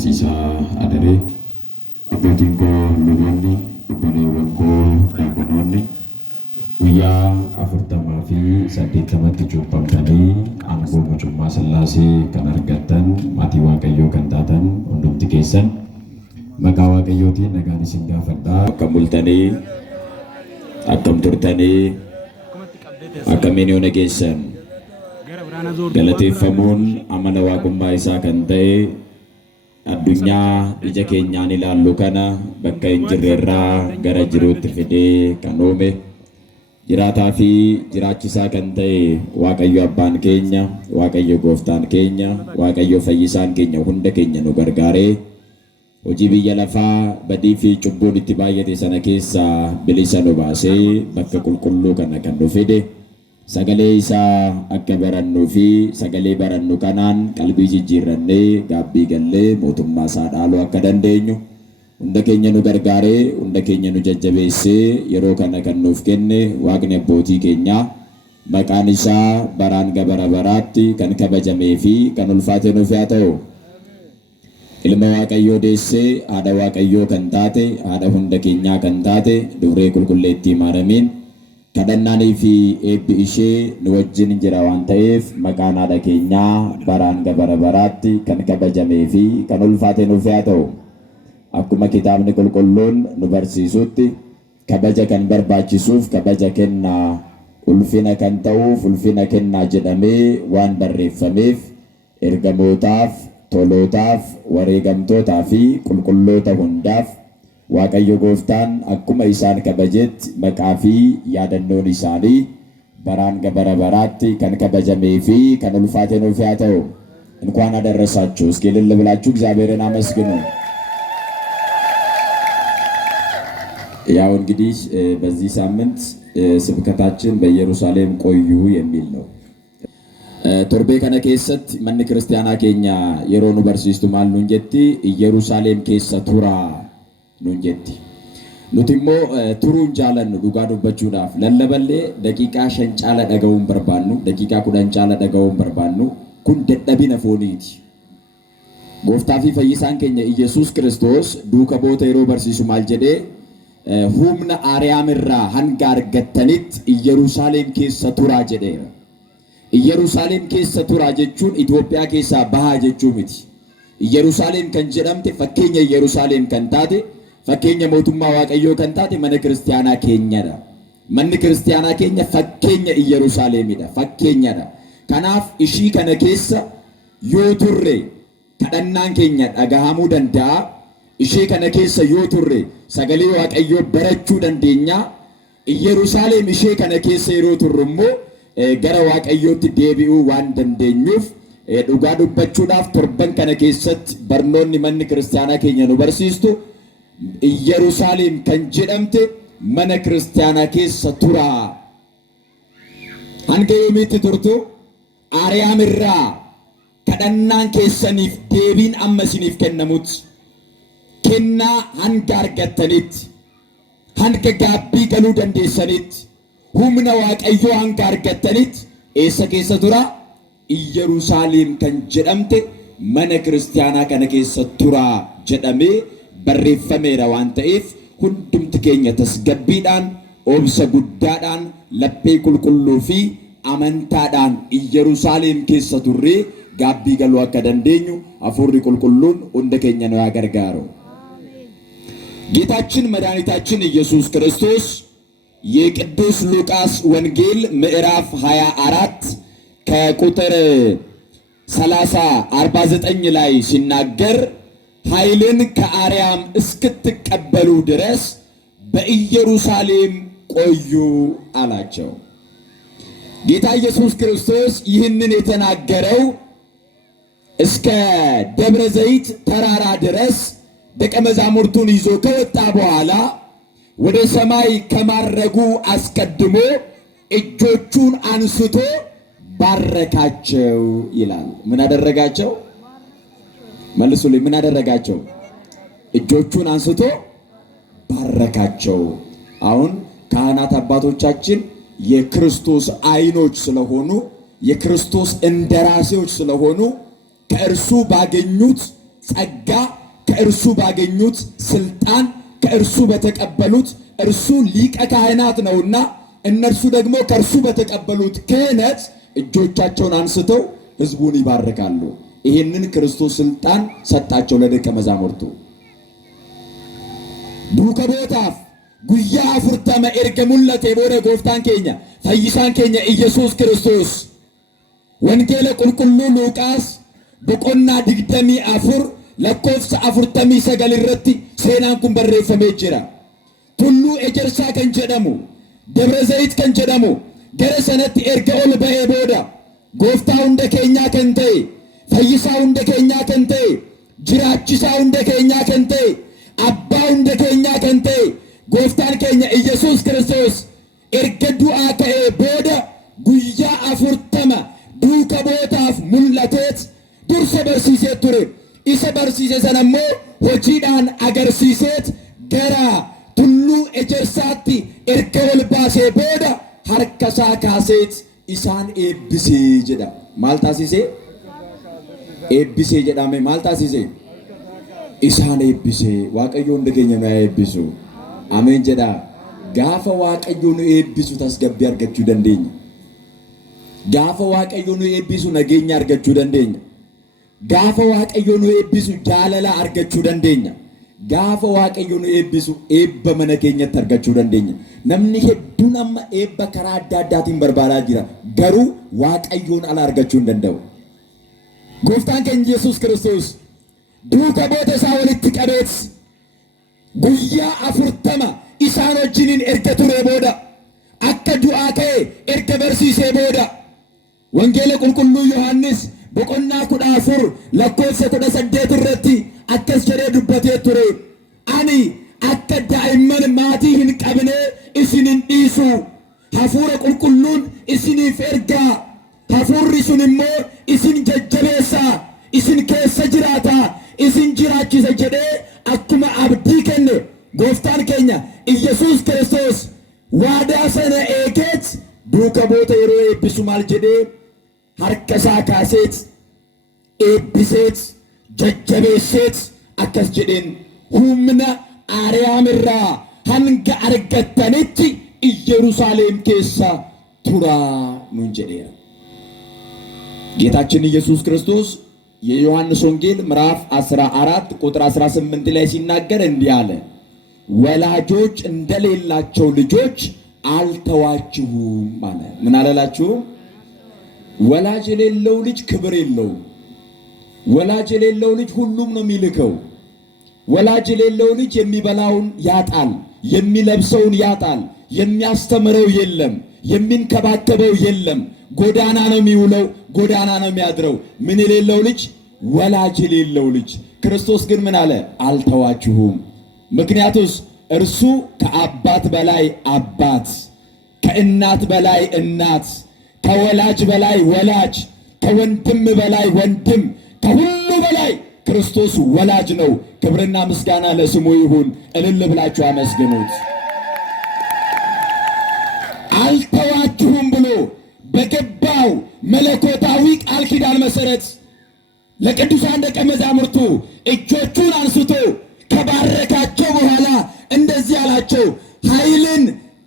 barsiisaa adaree abbootiin koo luboonni obboleewwan koo dhaabbanoonni guyyaa 48tti cuuphamtanii aangoo mootummaa Sillaasee kan argattan maatii Waaqayyoo kan taatan hundumti keessan maqaa Waaqayyootiin nagaan isin gaafadhaa. Akkam bultanii akkam turtanii akkamiin yoo nageessan galateeffamuun amala waaqummaa isaa kan ta'e addunyaa ija keenyaan ilaallu kana bakka hin jirrerraa gara jiruutti fidee kan uume jiraataa fi jiraachisaa kan ta'e Waaqayyo abbaan keenya, Waaqayyo gooftaan keenya, Waaqayyo fayyisaan keenya hunda keenya nu gargaaree hojii biyya lafaa badii fi cubbuun itti baay'ate sana keessaa bilisa nu baasee bakka qulqulluu kana kan nu fide sagalee isaa akka barannuu fi sagalee barannu kanaan qalbii jijjiirrannee gaabbii gallee mootummaa isaa dhaaluu akka dandeenyu hunda keenya nu gargaaree hunda keenya nu jajjabeessee yeroo kana kan nuuf kenne Waaqni abbootii keenyaa maqaan isaa baraan gabara baraatti kan kabajamee fi kan ulfaate nuuf haa ta'u. Ilma Waaqayyoo deessee haadha Waaqayyoo kan taate haadha hunda keenyaa kan taate Dubree Qulqulleettii Maaramiin kadhannaanii fi eebbi ishee nu wajjin jira waan ta'eef maqaan haadha keenyaa baraan gabara baraatti kan kabajamee fi kan ulfaate nuuf haa ta'u. Akkuma kitaabni qulqulluun nu barsiisutti kabaja kan barbaachisuuf kabaja kennaa ulfina kan ta'uuf ulfina kennaa jedhamee waan barreeffameef ergamootaaf tolootaaf wareegamtootaa fi qulqulloota hundaaf Waaqayyo gooftaan akkuma isaan kabajetti maqaa fi yaadannoon isaanii baraan gabara baraatti kan kabajamee fi kan ulfaate nuuf haa ta'u. እንኳን አደረሳችሁ። እስኪ እልል ብላችሁ እግዚአብሔርን አመስግኑ። ያው እንግዲህ በዚህ ሳምንት ስብከታችን በኢየሩሳሌም ቆዩ የሚል ነው። Torbee kana keessatti manni kiristaanaa keenya yeroo nu barsiistu maal nuun jetti Yerusaalem keessa turaa nuun jetti. Nuti immoo turuun jaalannu dhugaa dubbachuudhaaf lallaballee daqiiqaa 5 caala dhaga'uun barbaannu daqiiqaa 10 caala dhaga'uun barbaannu kun dadhabina fooniiti. Gooftaa fi fayyisaan keenya Iyesuus Kiristoos duuka boota yeroo barsiisu maal jedhee humna Aariyaam irraa hanga argattanitti Yerusaalem keessa turaa jedheera. Yerusaalem keessa turaa jechuun Itoophiyaa keessaa bahaa jechuu miti. Yerusaalem kan jedhamte fakkeenya Yerusaalem kan taate fakkeenya mootummaa Waaqayyoo kan taate mana kiristaanaa keenyadha. Manni kiristaanaa keenya fakkeenya Yerusaalemidha, fakkeenyadha. Kanaaf ishii kana keessa yoo turre kadhannaan keenya dhagahamuu danda'a. Ishii kana keessa yoo turre sagalee Waaqayyoo barachuu dandeenya. Yerusaalem ishee kana keessa yeroo turre immoo gara Waaqayyootti deebi'uu waan dandeenyuuf dhugaa dubbachuudhaaf torban kana keessatti barnoonni manni kiristaanaa keenya nu barsiistu Yerusaalem kan jedhamte mana kiristaanaa keessa turaa. Hanga yoomiitti turtu? Aariyaam irraa kadhannaan keessaniif deebiin amma isiniif kennamutti kennaa hanga argattanitti hanga gaabbii galuu dandeessanitti humna Waaqayyoo hanga argattanitti eessa keessa turaa? Yerusaalem kan jedhamte mana kiristaanaa kana keessa turaa jedhamee barreeffameera waan ta'eef hundumti keenya tasgabbiidhaan obsa guddaadhaan laphee qulqulluu fi amantaadhaan Yerusaalem keessa turree gaabbii galuu akka dandeenyu hafuurri qulqulluun hunda keenya nu haa gargaaru. ጌታችን መድኃኒታችን ኢየሱስ ክርስቶስ የቅዱስ ሉቃስ ወንጌል ምዕራፍ 24 ከቁጥር 49 ላይ ሲናገር ኃይልን ከአርያም እስክትቀበሉ ድረስ በኢየሩሳሌም ቆዩ አላቸው። ጌታ ኢየሱስ ክርስቶስ ይህንን የተናገረው እስከ ደብረ ዘይት ተራራ ድረስ ደቀ መዛሙርቱን ይዞ ከወጣ በኋላ ወደ ሰማይ ከማረጉ አስቀድሞ እጆቹን አንስቶ ባረካቸው ይላል። ምን አደረጋቸው? መልሱልኝ። ምን አደረጋቸው? እጆቹን አንስቶ ባረካቸው። አሁን ካህናት አባቶቻችን የክርስቶስ አይኖች ስለሆኑ የክርስቶስ እንደራሴዎች ስለሆኑ ከእርሱ ባገኙት ጸጋ ከእርሱ ባገኙት ስልጣን ከእርሱ በተቀበሉት እርሱ ሊቀ ካህናት ነውና እነርሱ ደግሞ ከእርሱ በተቀበሉት ክህነት እጆቻቸውን አንስተው ሕዝቡን ይባርካሉ። ይህንን ክርስቶስ ስልጣን ሰጣቸው ለደቀ መዛሙርቱ። ዱከቦታፍ ጉያ አፉርተመ ኤርገ ሙለቴ ቦደ ጎፍታን ኬኛ ፈይሳን ኬኛ ኢየሱስ ክርስቶስ ወንጌለ ቁልቁሉ ሉቃስ በቆና ድግደሚ አፉር ለኮፍሰ አፉርተሚ ሰገል ረቲ ሴናን ኩን በሬፈሜ ጅራ ቱሉ ኤጀርሳ ከን ጀደሙ ደብረ ዘይት ከን ጀደሙ ገረ ሰነት ኤርገ ኦል በኤ ቦዳ ጎፍታ ሁንደ ኬኛ ከንቴ ፈይሳ ሁንደ ኬኛ ከንቴ ጅራችሳ ሁንደ ኬኛ ከንቴ አባ ሁንደ ኬኛ ከንቴ ጎፍታን ኬኛ ኢየሱስ ክርስቶስ ኤርገ ዱአ ከኤ ቦዳ ጉያ አፉርተመ ዱከ ቦታፍ ሙለቴት ዱርሰ በርሲሴት ቱሬ ኢሰ በርሲሴ ሰነሞ ሆጂዳን አገርሲሴት ገራ ቱሉ ኤጀርሳቲ ኤርገ ወልባሴ ቦዳ ሀርከሳ ካሴት ኢሳን ኤብሴ ጀዳ ማልታሲሴ ኤብሴ ጀዳሜ ማልታሲሴ ኢሳን ኤብሴ ዋቀዮ እንደገኘ ነው ኤብሱ አሜን ጀዳ ጋፈ ዋቀዮ ነው ኤብሱ ታስገቢ አርገቹ ደንደኝ ጋፈ ዋቀዮ ነው ኤብሱ ነገኛ አርገቹ ደንደኝ ጋፈ ዋቀዮ ነው ኤብሱ ጃለላ አርገቹ ደንደኝ ጋፈ ዋቀዮ ነው ኤብሱ ኤበ መነገኘ ተርገቹ ደንደኝ ነምኒ ሄዱን አማ ኤበ ከራ አዳዳቲን በርባራ ጅራ ገሩ ዋቀዮን አላርገቹ እንደንደው ጎፍታን ከን ኢየሱስ ክርስቶስ ዱከ ቦተ ሳወልት ቀቤት ጉያ አፉርተማ ኢሳኖጅኒን ኤርገቱሬ ቦዳ አከ ዱአ ከኤ ኤርገ በርሲሴ ቦዳ ወንጌለ ቁልቁሉ ዮሐንስ በቆና ኩዳፉር ለኮሰ ተደሰደት ረቲ አከስ ጀሬ ዱበቴ ቱሬ አኒ አከ ዳይመን ማቲህን ቀብኔ እስንን ዲሱ ሀፉረ ቁልቁሉን እስኒ ፈርጋ ሀፉሪ ሱንሞ እስን ጀጀቤሳ እስን ከሰ ጅራታ እስን ጅራቺሰ ጀዴ አኩመ አብዲ ከነ ጎፍታን ኬኛ ኢየሱስ ክርስቶስ ዋዳ ሰነ ኤጌት ዱከ ቦተ የሮ ኤብሱ ማል ጀዴ ሀርከሳ ካሴት ኤብሴት ጀጀቤሴት አከስ ጀዴን ሁምና አርያምራ ሀንገ አርገተንቲ ኢየሩሳሌም ኬሳ ቱራ ኑን ጀዴ ጌታችን ኢየሱስ ክርስቶስ የዮሐንስ ወንጌል ምዕራፍ 14 ቁጥር 18 ላይ ሲናገር እንዲህ አለ፣ ወላጆች እንደሌላቸው ልጆች አልተዋችሁም አለ። ምን አላላችሁ? ወላጅ የሌለው ልጅ ክብር የለውም። ወላጅ የሌለው ልጅ ሁሉም ነው የሚልከው። ወላጅ የሌለው ልጅ የሚበላውን ያጣል፣ የሚለብሰውን ያጣል፣ የሚያስተምረው የለም፣ የሚንከባከበው የለም። ጎዳና ነው የሚውለው፣ ጎዳና ነው የሚያድረው። ምን የሌለው ልጅ? ወላጅ የሌለው ልጅ። ክርስቶስ ግን ምን አለ? አልተዋችሁም። ምክንያቱስ እርሱ ከአባት በላይ አባት፣ ከእናት በላይ እናት፣ ከወላጅ በላይ ወላጅ፣ ከወንድም በላይ ወንድም፣ ከሁሉ በላይ ክርስቶስ ወላጅ ነው። ክብርና ምስጋና ለስሙ ይሁን። እልል ብላችሁ አመስግኑት። አልተዋችሁም ብሎ በገባው መለኮታዊ ቃል ኪዳን መሰረት ለቅዱሳን ደቀ መዛሙርቱ እጆቹን አንስቶ ከባረካቸው በኋላ እንደዚህ አላቸው፣ ኃይልን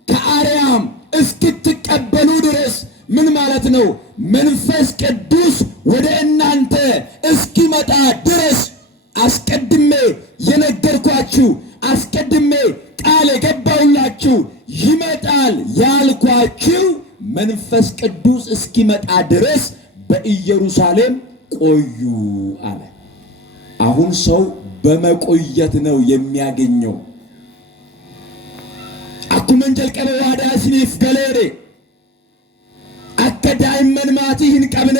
ከአርያም እስክትቀበሉ ድረስ። ምን ማለት ነው? መንፈስ ቅዱስ ወደ እናንተ እስኪመጣ ድረስ አስቀድሜ የነገርኳችሁ፣ አስቀድሜ ቃል የገባሁላችሁ ይመጣል ያልኳችሁ መንፈስ ቅዱስ እስኪመጣ ድረስ በኢየሩሳሌም ቆዩ አለ። አሁን ሰው በመቆየት ነው የሚያገኘው። አኩመን ጀልቀበ ዋዳ ስኒፍ ገሌሬ አከ ዳይመን ማቲህን ቀብነ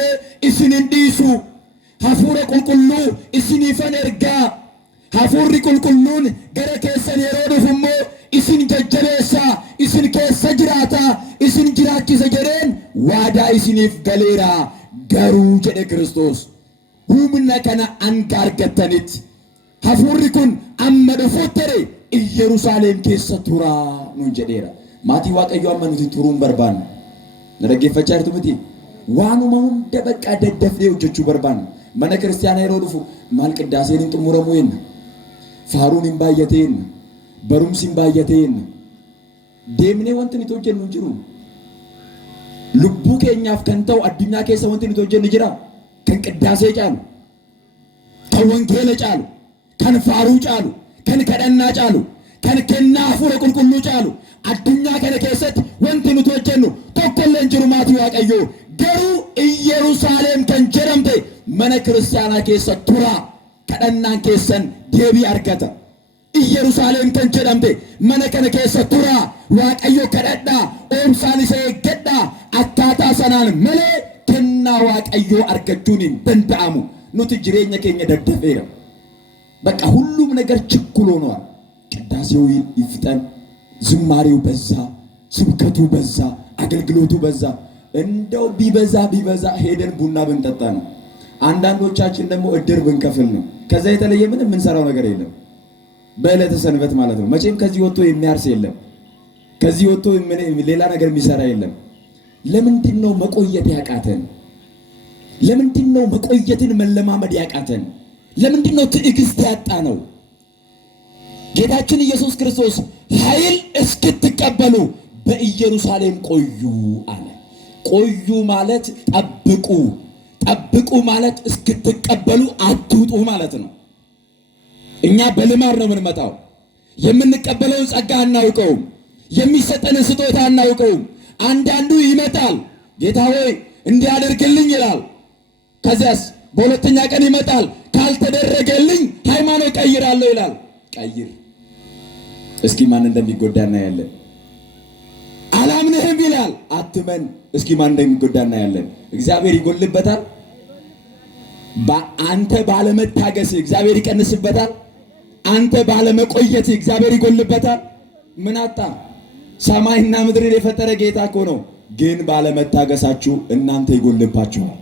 እስን እንዲሱ ሀፉረ ቁልቁሉ እስኒፈን ኤርጋ ሀፉሪ ቁልቁሉን ገረ ኬሰን የሮ ዱፍሞ isin jajjabeessa isin keessa jiraata isin jiraachisa jedheen waadaa isiniif galeera garuu jedhe Kiristoos humna kana hanga argattanitti hafuurri kun amma dhufuutti Yerusaalem keessa turaa nuun jedheera. Maatii Waaqayyoo amma nuti turuun barbaanna. Na dhaggeeffachaa jirtu miti? Waanuma hunda bakka daddafnee hojjechuu barbaanna. Mana kiristaanaa yeroo dhufu ማል ቅዳሴን ጥሙረሙን ፋሩን ባየቴን በሩምሲን ባየቴን ደምኔ ወንትን ይቶጀን እንጅሩ ልቡ ከኛፍ ከንተው አዱኛ ከሰ ወንትን ይቶጀን ይጅራ ከን ቅዳሴ ጫሉ ከወንጌል ጫሉ ከን ፋሩ ጫሉ ከን ከደና ጫሉ ከን ከናፉ ለቁልቁሉ ጫሉ አዱኛ ከነ ከሰት ወንትን ይቶጀን ተኮለ እንጅሩ ማቲ ዋቀዮ ገሩ ኢየሩሳሌም ከንጀረምቴ መነ ክርስቲያና ከሰ ቱራ ከደናን ከሰን ዴቢ አርገተ ኢየሩሳሌም ከንጀረምቴ መነ ከነ ከሰ ቱራ ዋቀዮ ከደዳ ኦምሳኒ ሰገዳ አታታ ሰናን መለ ከና ዋቀዮ አርገቹን ደንታሙ ኑት ጅሬኛ ከኛ ደደፈረ በቃ ሁሉም ነገር ችኩል ሆኗል። ቅዳሴው ይፍጠን፣ ዝማሬው በዛ፣ ስብከቱ በዛ፣ አገልግሎቱ በዛ። እንደው ቢበዛ ሄደን ቡና ብንጠጣ ነው። አንዳንዶቻችን ደግሞ እድር ብንከፍል ነው። ከዛ የተለየ ምንም የምንሰራው ነገር የለም። በዕለተ ሰንበት ማለት ነው። መቼም ከዚህ ወጥቶ የሚያርስ የለም። ከዚህ ወጥቶ ሌላ ነገር የሚሰራ የለም። ለምንድን ነው መቆየት ያቃተን? ለምንድን ነው መቆየትን መለማመድ ያቃተን? ለምንድን ነው ትዕግስት ያጣ ነው? ጌታችን ኢየሱስ ክርስቶስ ኃይል እስክትቀበሉ በኢየሩሳሌም ቆዩ አለ። ቆዩ ማለት ጠብቁ፣ ጠብቁ ማለት እስክትቀበሉ አትውጡ ማለት ነው። እኛ በልማድ ነው የምንመጣው። የምንቀበለውን ጸጋ አናውቀውም። የሚሰጠንን ስጦታ አናውቀውም። አንዳንዱ ይመጣል፣ ጌታ ሆይ እንዲያደርግልኝ ይላል። ከዚያስ በሁለተኛ ቀን ይመጣል፣ ካልተደረገልኝ ሃይማኖት ቀይራለሁ ይላል። ቀይር እስኪ ማን እንደሚጎዳ እናያለን። አላምንህም ይላል፣ አትመን እስኪ ማን እንደሚጎዳ እናያለን። እግዚአብሔር ይጎልበታል። አንተ ባለመታገስ እግዚአብሔር ይቀንስበታል። አንተ ባለመቆየት እግዚአብሔር ይጎልበታል። ምን አጣ? ሰማይና ምድርን የፈጠረ ጌታ እኮ ነው። ግን ባለመታገሳችሁ እናንተ ይጎልባችኋል።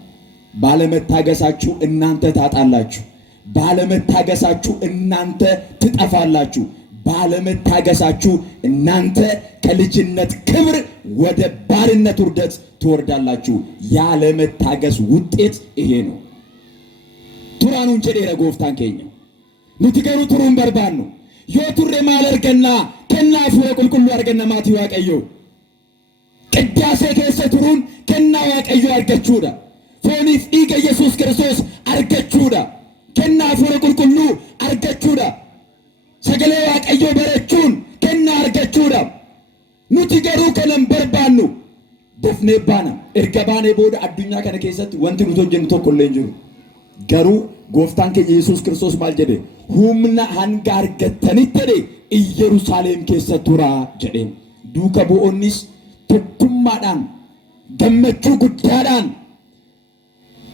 ባለመታገሳችሁ እናንተ ታጣላችሁ። ባለመታገሳችሁ እናንተ ትጠፋላችሁ። ባለመታገሳችሁ እናንተ ከልጅነት ክብር ወደ ባርነት ውርደት ትወርዳላችሁ። ያለመታገስ ውጤት ይሄ ነው። ቱራኑን ጀዴረ ጎፍታን ከኛ ንትገሩ ቱሩን በርባን ነው ዮቱሬ ማለርገና ከና ፉረ ቁልቁሉ አርገና ማቲ ዋቀዮ ቅዳሴ ከሰ ቱሩን ከና ዋቀዮ አርገቹዳ ፎኒፍ ኢገ ኢየሱስ ክርስቶስ አርገቹዳ ከና ፉረ ቁልቁሉ አርገቹዳ ሰገሌ ዋቀዮ በረቹን ከና አርገቹዳ ንትገሩ ከለም በርባን ነው ደፍኔ ባና እርገባኔ ቦደ አዱኛ ከነ ከሰት ወንት ንቶጀን ተኮለኝ ጅሩ ገሩ ጎፍታን ከኢየሱስ ክርስቶስ ማልጀደ ሁምና ሃንጋር ገተኒተደ ኢየሩሳሌም ከሰቱራ ጀደ ዱከ ቦኦኒስ ተኩማዳን ገመቹ ጉዳዳን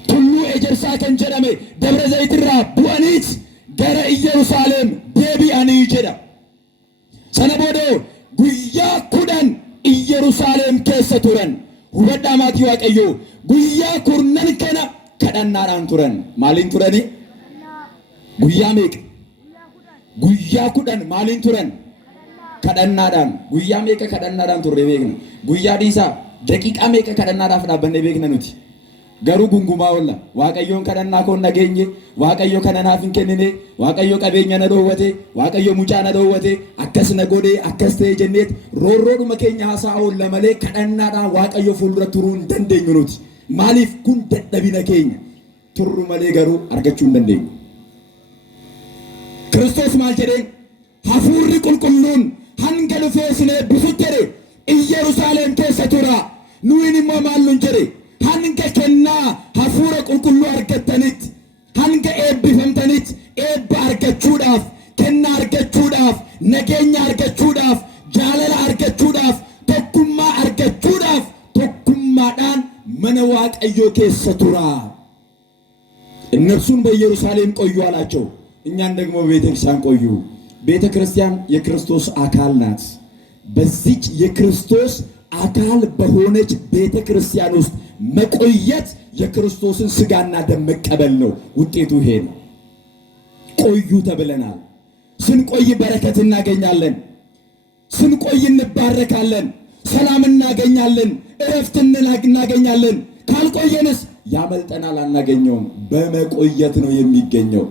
ሁሉ ኤጀርሳ ከንጀደሜ ደብረ ዘይትራ ቡአኒት ገረ ኢየሩሳሌም ዴቢአኒ ጀዳ ሰነቦዶ ጉያ ኩዳን ኢየሩሳሌም ከሰቱረን ሁበዳ ማቲ ዋቀዮ ጉያ ኩርነን ከና ከደናዳን ቱረን ማሊን ቱረኒ ጉያ ሜቅ ጉያ ኩደን ማሊን ቱረን ከደናዳን ጉያ ሜቅ ከደናዳን ቱሬ ቤግነ ጉያ ዲሳ ደቂቃ ሜቅ ከደናዳፍ ዳበነ ቤግነ ኑቲ ገሩ ጉንጉማ ወላ ዋቀዮን ከደና ኮን ነገኘ ዋቀዮ ከነናፍን ከነኔ ዋቀዮ ቀበኛ ነዶወቴ ዋቀዮ ሙጫ ነዶወቴ አከስ ነጎዴ አከስተ ጀኔት ሮሮዱ መከኛ ሐሳውን ለመሌ ከደናዳ ዋቀዮ ፉልረ ቱሩን ደንደኝ ኑቲ ማሊፍ ኩን ደደቢነ ከኛ ቱሩ መሌ ገሩ አርገቹ እንደንደኝ ክርስቶስ ማልጀደ ሐፉሪ ቁልቁሉን ሃንገሉ ፌስኔ ብሱተሬ ኢየሩሳሌም ከሰቱራ ኑይኒሞ ማሉን ጀሬ ሃንገ ከና ሐፉረ ቁልቁሉ አርገተኒት ሃንገ ኤብፈምተኒት ኤብ አርገቹዳፍ ከና አርገቹዳፍ ነገኛ አርገቹዳፍ ጃለላ አርገቹዳፍ ተኩማ አርገቹዳፍ ተኩማዳን መነዋቀዮ ከሰቱራ እነርሱን በኢየሩሳሌም ቆዩ አላቸው። እኛን ደግሞ በቤተ ክርስቲያን ቆዩ። ቤተ ክርስቲያን የክርስቶስ አካል ናት። በዚች የክርስቶስ አካል በሆነች ቤተ ክርስቲያን ውስጥ መቆየት የክርስቶስን ስጋና ደም መቀበል ነው። ውጤቱ ይሄ ነው። ቆዩ ተብለናል። ስንቆይ በረከት እናገኛለን። ስንቆይ እንባረካለን። ሰላም እናገኛለን። እረፍት እናገኛለን። ካልቆየንስ ያመልጠናል፣ አናገኘውም። በመቆየት ነው የሚገኘው።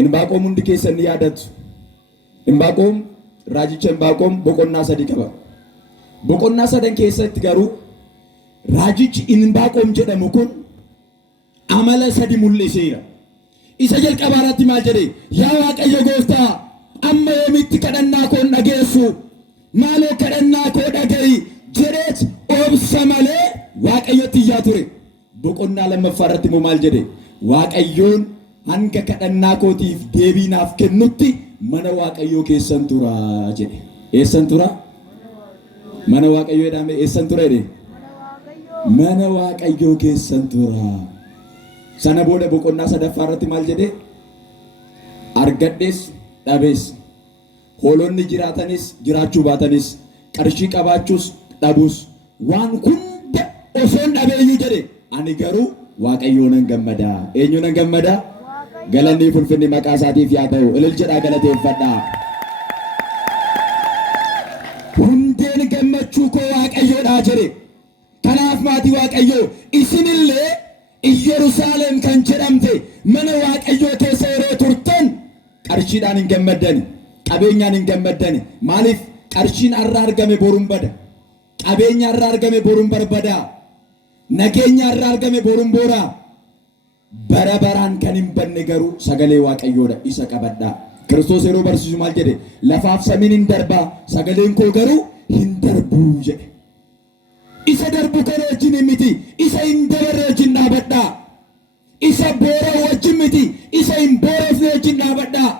Inbaaqoom hundi keessan ni yaadatu. Inbaaqoom raajicha Inbaaqoom boqonnaa 3 qaba. Boqonnaa 3 keessatti garuu raajichi Inbaaqoom jedhamu kun amala 3 mul'iseera. Isa jalqabaa irratti maal jedhee? Yaa Waaqayyo Gooftaa, amma yoomitti kadhannaa koo dhageessu? Maaloo kadhannaa koo dhaga'i jedheet obsa malee Waaqayyotti iyyaa ture. Boqonnaa 2ffaa irratti immoo maal jedhee? Waaqayyoon hanga kadhannaa kootiif deebii naaf kennutti mana Waaqayyoo keessan tura jedhe. Eessan tura? Mana Waaqayyoo jedhame eessan tura jedhe? Mana Waaqayyoo keessan tura. Sana booda boqonnaa 3ffaa irratti maal jedhe? Argadhees dhabees, hoolonni jiraatanis jiraachuu baatanis, qarshii qabaachuus dhabuus, waan hunda osoon dhabeeyyuu jedhe ani garuu Waaqayyoo nan gammada. Eenyu nan gammada? Galanni ulfinni maqaa isaatiif yaa ta'u. Ilil jedhaa galateeffadhaa. Hundeen gammachuu koo Waaqayyoodhaa jedhe. Kanaaf maatii Waaqayyoo isinillee Yerusaalem kan jedhamte mana Waaqayyoo keessa yeroo turtan qarshiidhaan hin gammaddani, qabeenyaan hin gammaddani. Maaliif? Qarshiin har'a argame boruun bada, qabeenya har'a argame boruun barbada, nageenya har'a argame boruun boora. Bara baraan kan hin banne garuu sagalee Waaqayyoodha, isa qabadhaa. Kiristoos yeroo barsiisu maal jedhe? Lafaaf samiin hin darbaa, sagaleen koo garuu hin darbuu jedhe. Isa darbu kana wajjin miti, isa hin dabarre wajjin dhaabadhaa. Isa boora wajjin miti, isa hin boorofne wajjin dhaabadhaa.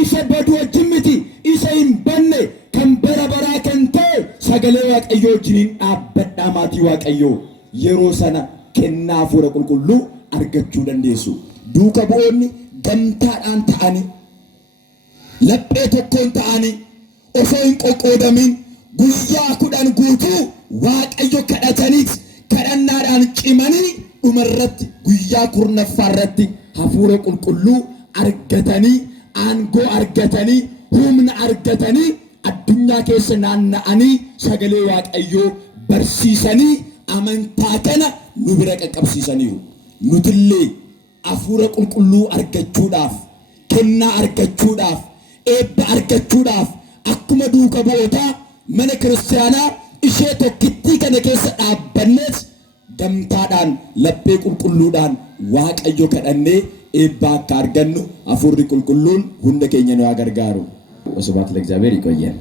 Isa badu wajjin miti, isa hin banne kan bara baraa kan ta'e sagalee Waaqayyoo wajjin dhaabbadhaa maatii Waaqayyoo. Yeroo sana kennaa hafuura qulqulluu argachuu dandeessu. Duuka bu'oonni gamtaadhaan ta'anii, laphee tokkoon ta'anii, osoo hin qoqqoodamin guyyaa 10 guutuu Waaqayyo kadhataniit kadhannaadhaan cimanii dhumarratti guyyaa 10ffaa irratti hafuura qulqulluu argatanii, aangoo argatanii, humna argatanii, addunyaa keessa naanna'anii sagalee Waaqayyoo barsiisanii amantaa kana nu bira qaqqabsiisaniiru. Nutillee hafuura qulqulluu argachuudhaaf, kennaa argachuudhaaf, eebba argachuudhaaf akkuma duuka bu'ootaa mana kiristaanaa ishee tokkittii kana keessa dhaabbannees gamtaadhaan laphee qulqulluudhaan Waaqayyo kadhannee eebba akka argannu hafuurri qulqulluun hunda keenya nu haa gargaaru. Wasbaat ለእግዚአብሔር ይቆየን።